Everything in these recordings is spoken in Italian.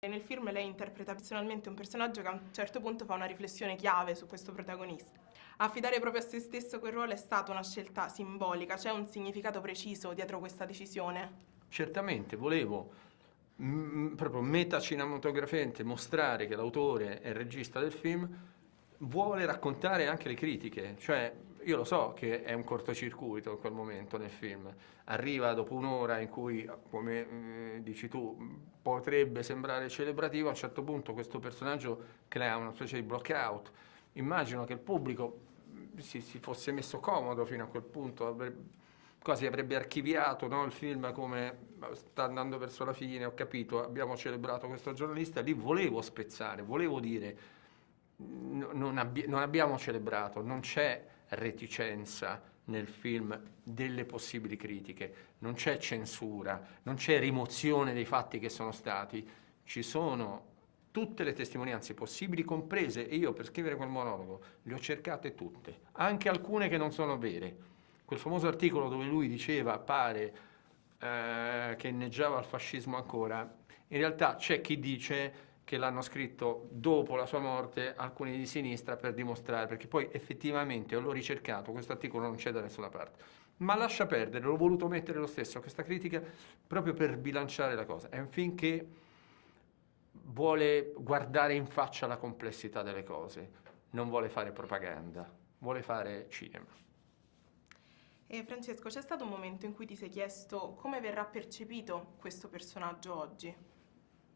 Nel film lei interpreta personalmente un personaggio che a un certo punto fa una riflessione chiave su questo protagonista. Affidare proprio a se stesso quel ruolo è stata una scelta simbolica, c'è un significato preciso dietro questa decisione? Certamente, volevo proprio metacinematograficamente mostrare che l'autore e il regista del film vuole raccontare anche le critiche, cioè io lo so che è un cortocircuito in quel momento nel film, arriva dopo un'ora in cui, come dici tu, potrebbe sembrare celebrativo, a un certo punto questo personaggio crea una specie di blockout. Immagino che il pubblico si fosse messo comodo fino a quel punto, quasi avrebbe archiviato, no, il film come sta andando verso la fine, ho capito, abbiamo celebrato questo giornalista, lì volevo spezzare, volevo dire non abbiamo celebrato, non c'è reticenza nel film delle possibili critiche, non c'è censura, non c'è rimozione dei fatti che sono stati, ci sono tutte le testimonianze possibili, comprese, e io per scrivere quel monologo le ho cercate tutte, anche alcune che non sono vere. Quel famoso articolo dove lui diceva, pare, che inneggiava al fascismo ancora, in realtà c'è chi dice che l'hanno scritto dopo la sua morte alcuni di sinistra per dimostrare, perché poi effettivamente l'ho ricercato, questo articolo non c'è da nessuna parte. Ma lascia perdere, l'ho voluto mettere lo stesso, questa critica, proprio per bilanciare la cosa. È un film che vuole guardare in faccia la complessità delle cose, non vuole fare propaganda, vuole fare cinema. E Francesco, c'è stato un momento in cui ti sei chiesto come verrà percepito questo personaggio oggi?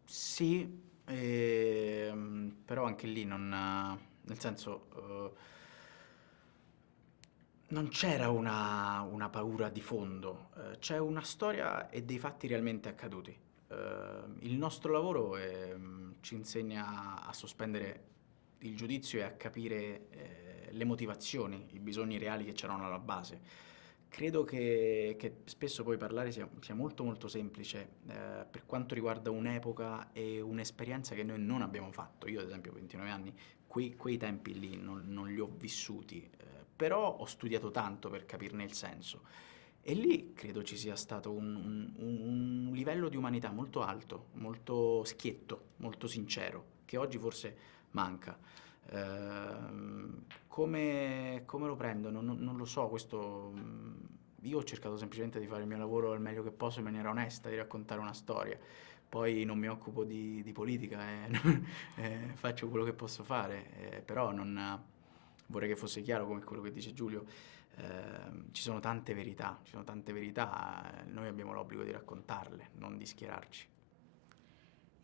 Sì, però anche lì non, nel senso, non c'era una paura di fondo, c'è una storia e dei fatti realmente accaduti. Il nostro lavoro ci insegna a sospendere il giudizio e a capire le motivazioni, i bisogni reali che c'erano alla base. Credo che spesso poi parlare sia molto molto semplice per quanto riguarda un'epoca e un'esperienza che noi non abbiamo fatto. Io ad esempio ho 29 anni, quei tempi lì non li ho vissuti, però ho studiato tanto per capirne il senso. E lì credo ci sia stato un livello di umanità molto alto, molto schietto, molto sincero, che oggi forse manca. Come lo prendo? Non lo so, io ho cercato semplicemente di fare il mio lavoro al meglio che posso in maniera onesta, di raccontare una storia. Poi non mi occupo di politica, faccio quello che posso fare, però vorrei che fosse chiaro come quello che dice Giulio. Ci sono tante verità, noi abbiamo l'obbligo di raccontarle, non di schierarci.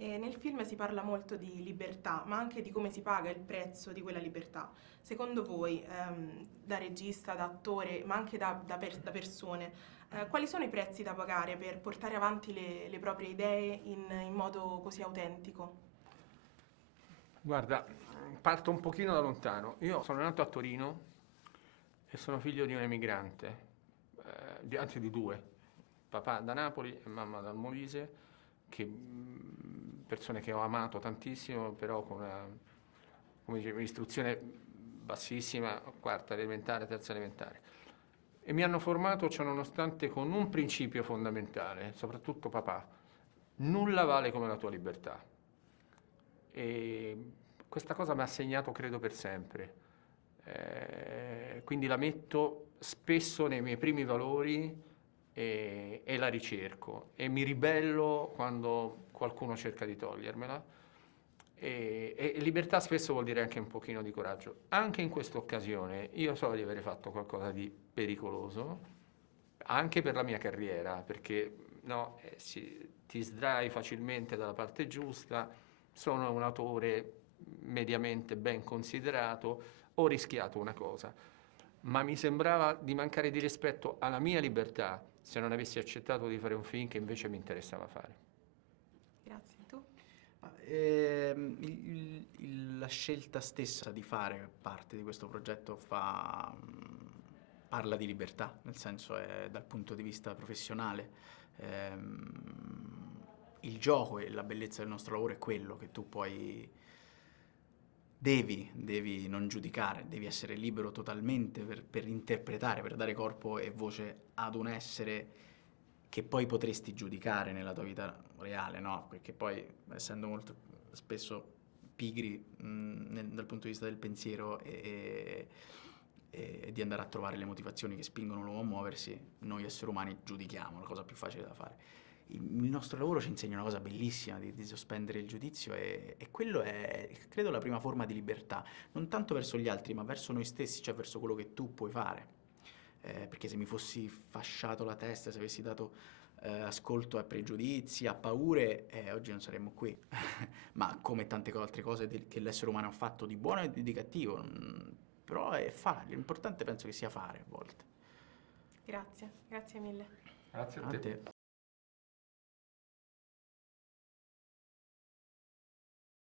E nel film si parla molto di libertà, ma anche di come si paga il prezzo di quella libertà. Secondo voi, da regista, da attore, ma anche da persone, quali sono i prezzi da pagare per portare avanti le proprie idee in modo così autentico? Guarda, parto un pochino da lontano. Io sono nato a Torino e sono figlio di un emigrante, anzi di due, papà da Napoli e mamma dal Molise, persone che ho amato tantissimo, però con una, come dicevo, istruzione bassissima, quarta elementare, terza elementare. E mi hanno formato, ciò nonostante, con un principio fondamentale, soprattutto papà: nulla vale come la tua libertà. E questa cosa mi ha segnato, credo, per sempre. Quindi la metto spesso nei miei primi valori e la ricerco e mi ribello quando qualcuno cerca di togliermela. E libertà spesso vuol dire anche un pochino di coraggio. Anche in questa occasione io so di avere fatto qualcosa di pericoloso, anche per la mia carriera, perché no, ti sdrai facilmente dalla parte giusta, sono un autore mediamente ben considerato, ho rischiato una cosa, ma mi sembrava di mancare di rispetto alla mia libertà se non avessi accettato di fare un film che invece mi interessava fare. Grazie. Tu? La scelta stessa di fare parte di questo progetto parla di libertà, nel senso è dal punto di vista professionale. Il gioco e la bellezza del nostro lavoro è quello che tu poi devi non giudicare, devi essere libero totalmente per interpretare, per dare corpo e voce ad un essere che poi potresti giudicare nella tua vita reale, no? Perché poi, essendo molto spesso pigri dal punto di vista del pensiero e di andare a trovare le motivazioni che spingono l'uomo a muoversi, noi esseri umani giudichiamo, la cosa più facile da fare. Il nostro lavoro ci insegna una cosa bellissima, di sospendere il giudizio, e quello è, credo, la prima forma di libertà, non tanto verso gli altri, ma verso noi stessi, cioè verso quello che tu puoi fare. Perché se mi fossi fasciato la testa, se avessi dato ascolto a pregiudizi, a paure, oggi non saremmo qui. Ma come tante altre cose che l'essere umano ha fatto di buono e di cattivo, però è fare, l'importante penso che sia fare a volte. Grazie, grazie mille. Grazie a A te. te.